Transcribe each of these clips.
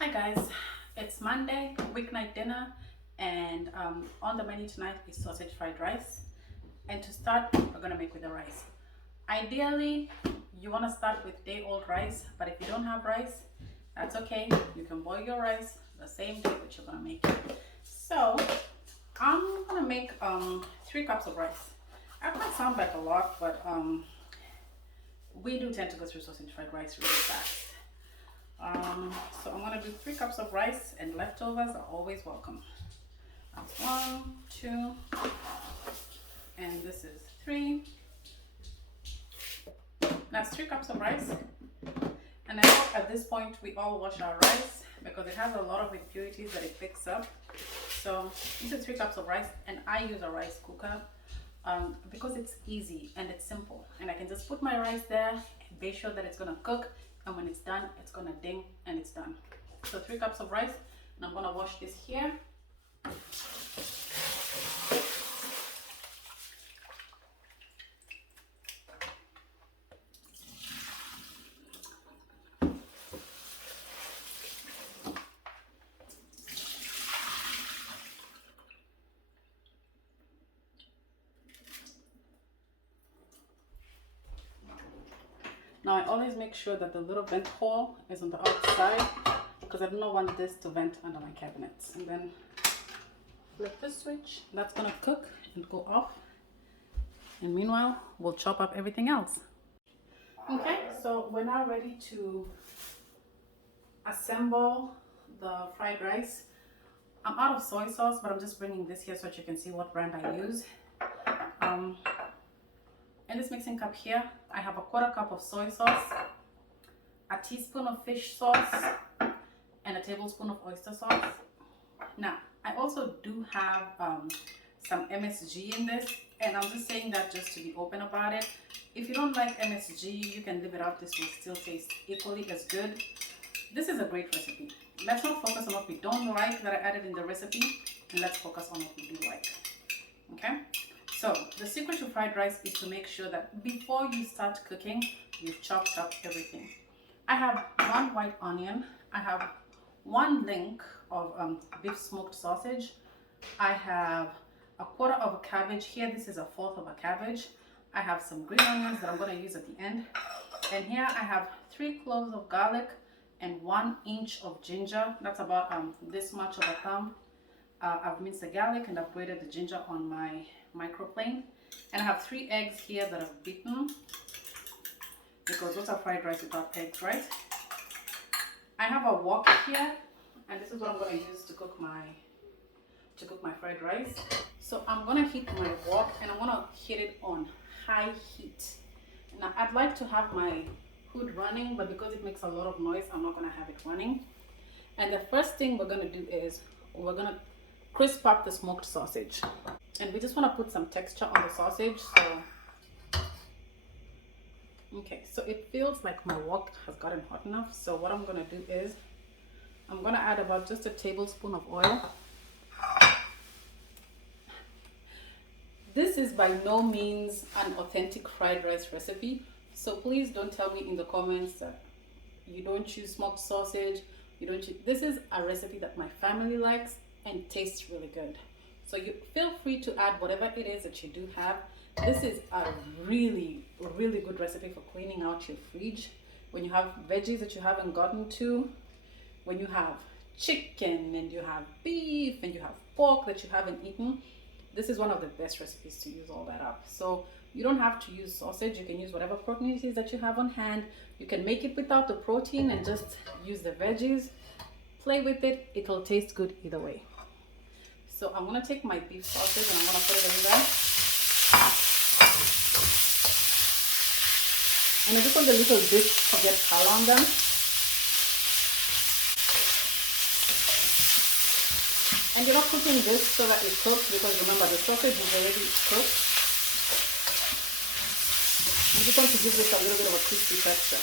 Hi guys, it's Monday, weeknight dinner, and on the menu tonight is sausage fried rice. And to start, we're gonna make with the rice. Ideally, you wanna start with day-old rice, but if you don't have rice, that's okay. You can boil your rice the same day that you're gonna make it. So I'm gonna make 3 cups of rice. That might sound like a lot, but we do tend to go through sausage fried rice really fast. So I'm gonna do 3 cups of rice, and leftovers are always welcome. That's 1, 2, and this is 3. That's 3 cups of rice. And I hope at this point we all wash our rice because it has a lot of impurities that it picks up. So this is 3 cups of rice, and I use a rice cooker because it's easy and it's simple, and I can just put my rice there and be sure that it's gonna cook, and when it's done it's gonna ding and it's done. So 3 cups of rice, and I'm gonna wash this here. Now I always make sure that the little vent hole is on the outside because I do not want this to vent under my cabinets. And then flip this switch, that's gonna cook and go off. And meanwhile, we'll chop up everything else. Okay, so we're now ready to assemble the fried rice. I'm out of soy sauce, but I'm just bringing this here so that you can see what brand I use. In this mixing cup here, I have a 1/4 cup of soy sauce, a teaspoon of fish sauce, and a tablespoon of oyster sauce. Now, I also do have some MSG in this, and I'm just saying that just to be open about it. If you don't like MSG, you can leave it out. This will still taste equally as good. This is a great recipe. Let's not focus on what we don't like that I added in the recipe, and let's focus on what we do like. Okay? So the secret to fried rice is to make sure that before you start cooking, you've chopped up everything. I have 1 white onion. I have 1 link of beef smoked sausage. I have a 1/4 of a cabbage here. This is a 1/4 of a cabbage. I have some green onions that I'm going to use at the end. And here I have 3 cloves of garlic and 1 inch of ginger. That's about this much of a thumb. I've minced the garlic and I've grated the ginger on my microplane. And I have 3 eggs here that I've beaten because those are fried rice without eggs, right? I have a wok here, and this is what I'm going to use to cook my fried rice. So I'm going to heat my wok, and I'm going to heat it on high heat. Now I'd like to have my hood running, but because it makes a lot of noise, I'm not going to have it running. And the first thing we're going to do is we're going to crisp up the smoked sausage, and we just want to put some texture on the sausage. So okay, so it feels like my wok has gotten hot enough. So what I'm going to do is I'm going to add about just a tablespoon of oil. This is by no means an authentic fried rice recipe, so please don't tell me in the comments that you don't choose smoked sausage, you don't choose. This is a recipe that my family likes and tastes really good. So you feel free to add whatever it is that you do have. This is a really good recipe for cleaning out your fridge when you have veggies that you haven't gotten to, when you have chicken and you have beef and you have pork that you haven't eaten. This is one of the best recipes to use all that up. So you don't have to use sausage. You can use whatever protein it is that you have on hand. You can make it without the protein and just use the veggies. Play with it. It'll taste good either way. So I'm going to take my beef sausage and I'm going to put it in there. And I just want the little bits to get color on them. And you're not cooking this so that it cooks, because remember the sausage is already cooked. You just want to give this a little bit of a crispy texture.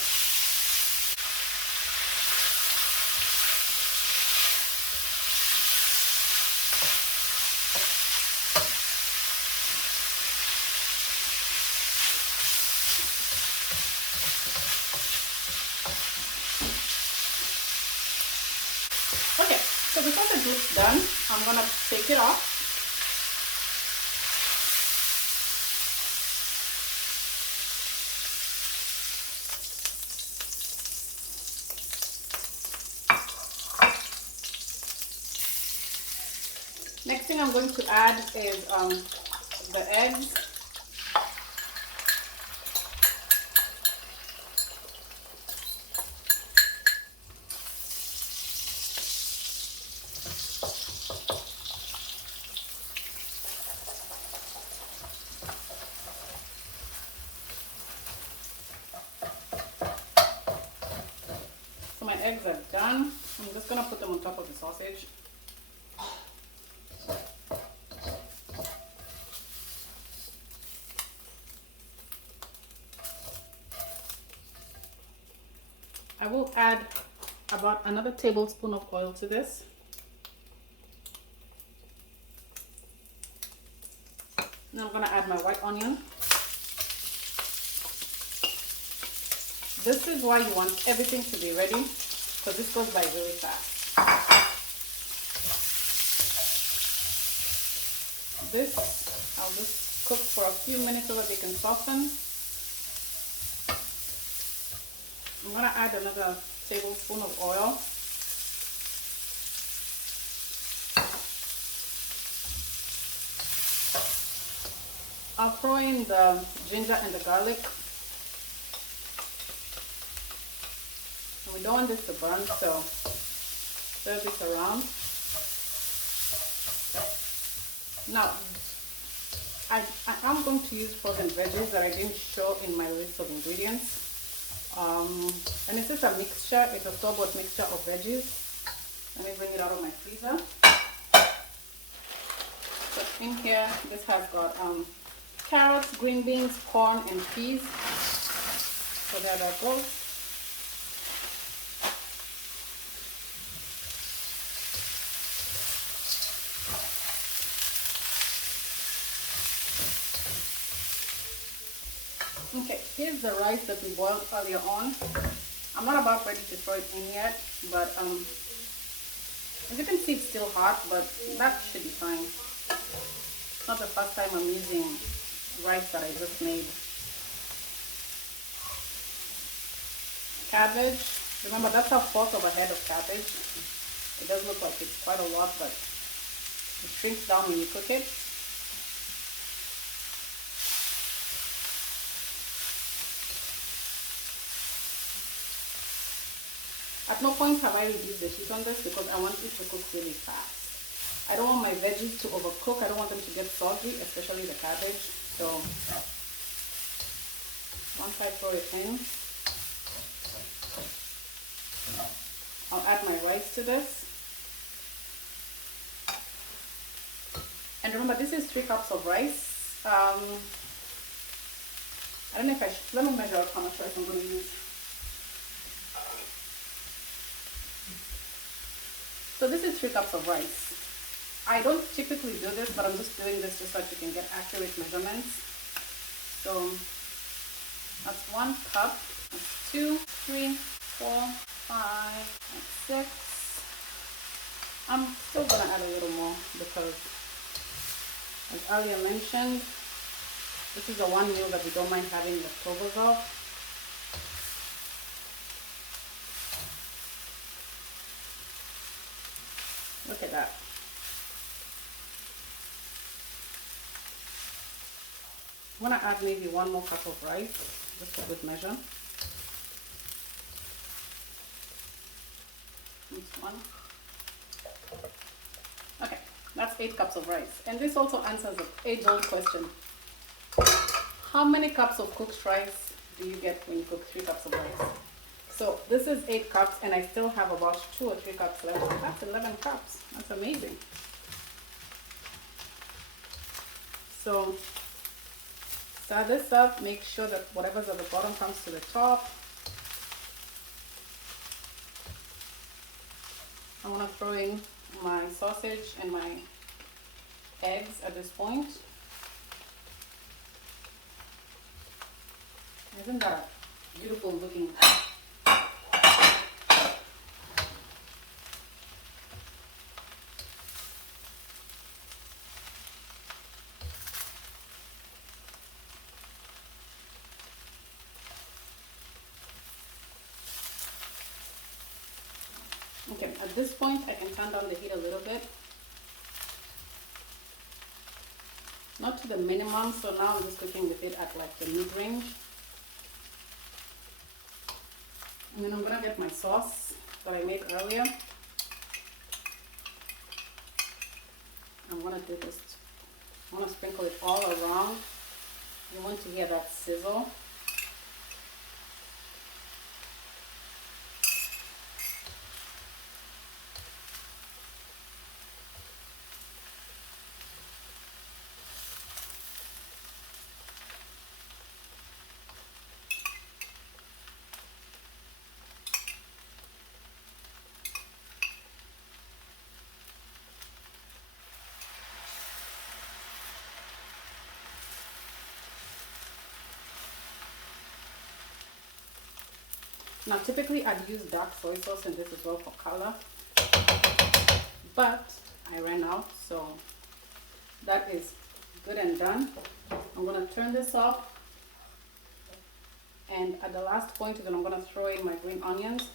Okay, so the sausage looks done. I'm gonna take it off. Next thing I'm going to add is the eggs. So my eggs are done. I'm just gonna put them on top of the sausage. I will add about another tablespoon of oil to this. Now I'm gonna add my white onion. This is why you want everything to be ready, because this goes by really fast. This, I'll just cook for a few minutes so that they can soften. I'm gonna add another tablespoon of oil. I'll throw in the ginger and the garlic. We don't want this to burn, so stir this around. Now, I'm going to use frozen veggies that I didn't show in my list of ingredients. And it's just a mixture, it's a store-bought mixture of veggies. Let me bring it out of my freezer. So in here, this has got carrots, green beans, corn, and peas. So there that goes. Okay, here's the rice that we boiled earlier on. I'm not about ready to throw it in yet, but as you can see, it's still hot, but that should be fine. It's not the first time I'm using rice that I just made. Cabbage, remember that's a fourth of a head of cabbage. It does look like it's quite a lot, but it shrinks down when you cook it. At no point have I reduced the heat on this because I want it to cook really fast. I don't want my veggies to overcook. I don't want them to get soggy, especially the cabbage. So once I throw it in, I'll add my rice to this. And remember, this is 3 cups of rice. I don't know if I should, let me measure out how much rice I'm going to use. So this is 3 cups of rice. I don't typically do this, but I'm just doing this just so that you can get accurate measurements. So that's 1 cup, that's 2, 3, 4, 5, and 6. I'm still gonna add a little more because, as earlier mentioned, this is the one meal that we don't mind having leftovers of. Look at that. I'm gonna add maybe 1 more cup of rice, just a good measure. That's 1. Okay, that's 8 cups of rice. And this also answers the age-old question. How many cups of cooked rice do you get when you cook 3 cups of rice? So this is 8 cups and I still have about 2 or 3 cups left. That's 11 cups. That's amazing. So stir this up, make sure that whatever's at the bottom comes to the top. I want to throw in my sausage and my eggs at this point. Isn't that beautiful looking? Okay, at this point I can turn down the heat a little bit. Not to the minimum, so now I'm just cooking with it at like the mid-range. And then I'm gonna get my sauce that I made earlier. I'm gonna do this. I wanna sprinkle it all around. You want to hear that sizzle. Now typically I'd use dark soy sauce in this as well for color, but I ran out, so that is good and done. I'm gonna turn this off, and at the last point then I'm gonna throw in my green onions.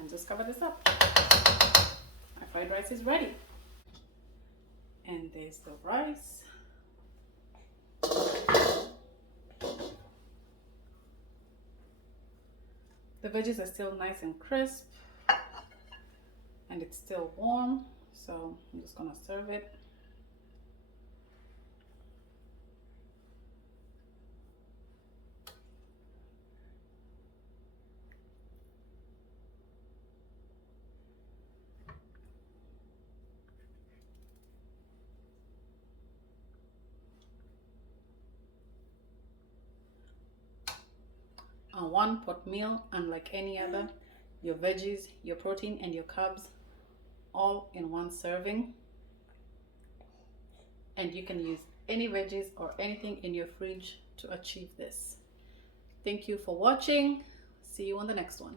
And just cover this up. My fried rice is ready. And there's the rice. The veggies are still nice and crisp, and it's still warm, so I'm just gonna serve it. A one pot meal, unlike any other. Your veggies, your protein, and your carbs all in one serving. And you can use any veggies or anything in your fridge to achieve this. Thank you for watching. See you on the next one.